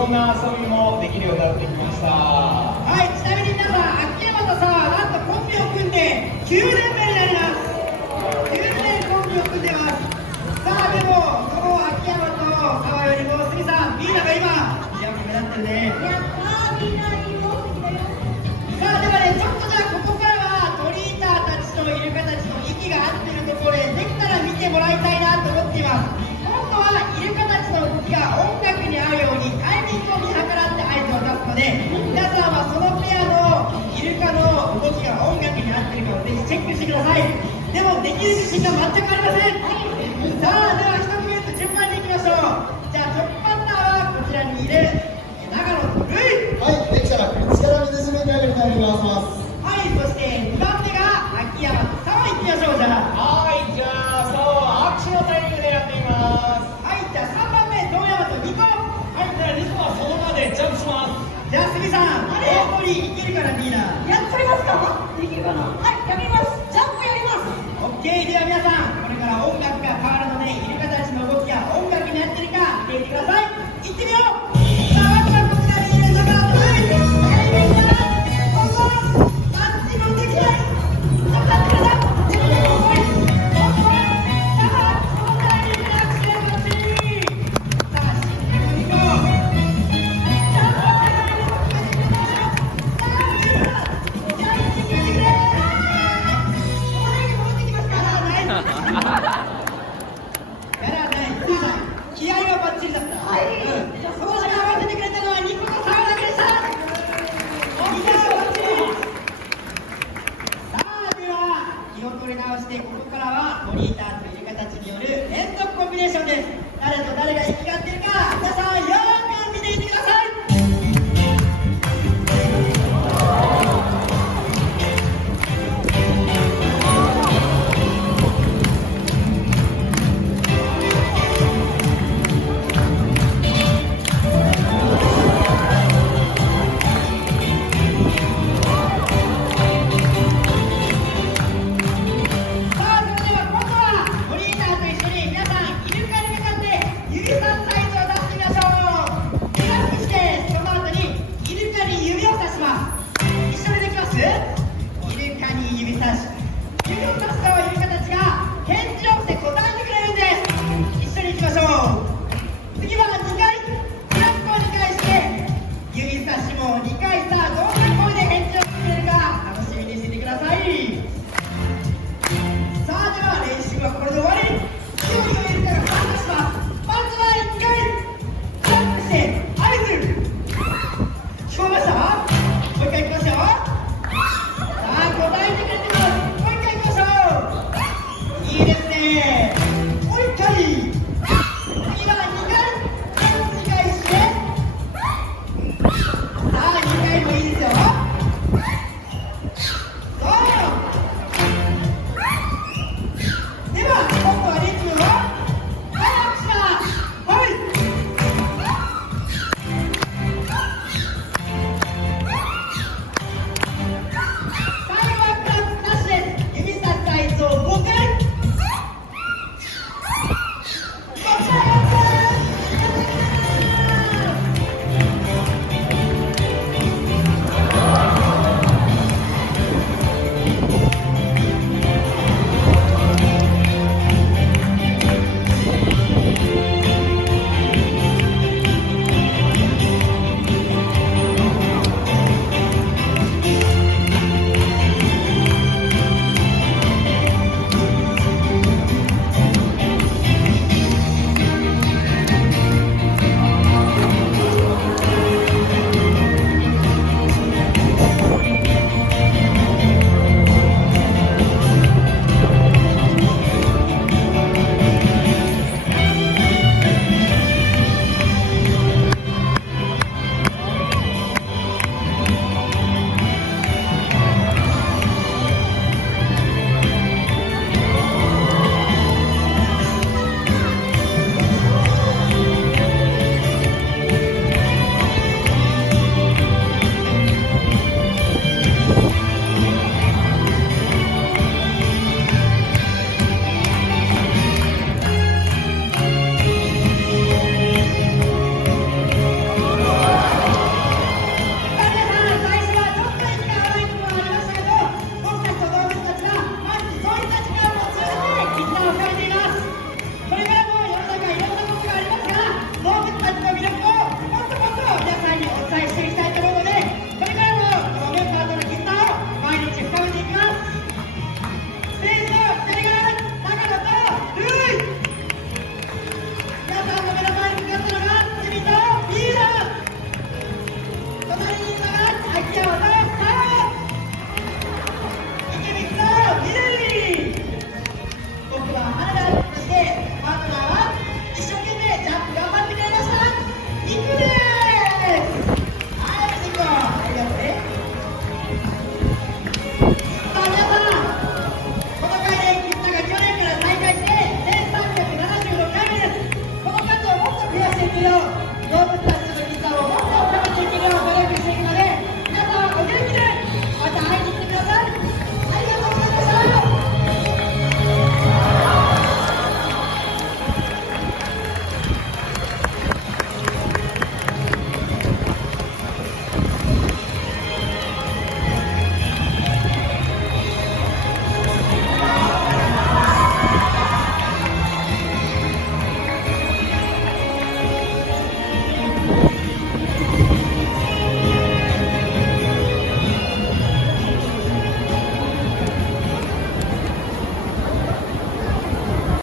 ろんな遊びもできるようになってきました。はい、ちなみに皆さん、秋山とさ、なんとコンビを組んで9年目になります。9年コンビを組んでます。さあ、でも、この秋山と川よりも杉さん、ミーナが今、幸せになってるね。やったー、みんないいよ、素敵だよ。さあ、ではね、ちょっとじゃあ、ここからは鳥イーターたちとイルカたちの息が合っているところで、できたら見てもらいたいなと思っています。今度はイルカたちの動きが音楽に合うようにタイミングを見計らって合図を出すので、皆さんはそのペアのイルカの動きが音楽に合っているかをぜひチェックしてください。でもできる自信が全くありません。さあ、では1組ずつ順番にいきましょう。じゃあトップバッターはこちらにいる長野るい。はい、できたら口から水滑り上げるタイミングを合わせます。はい、そして2番目が秋山さん、いってみましょう。じゃあはい、じゃあそう握手のタイミングでやってみます。はい、じゃあ3番目遠山と2個。はい、じゃあリズムはその場でジャンプします。じゃあ杉さん、大盛りいけるからミーナ。やってみますか？できるかな？はい、やります。ジャンプやります。オッケー。では皆さん、これから音楽が変わるのでイルカたちの動きが音楽に合ってるか見ていてください。いってみよう。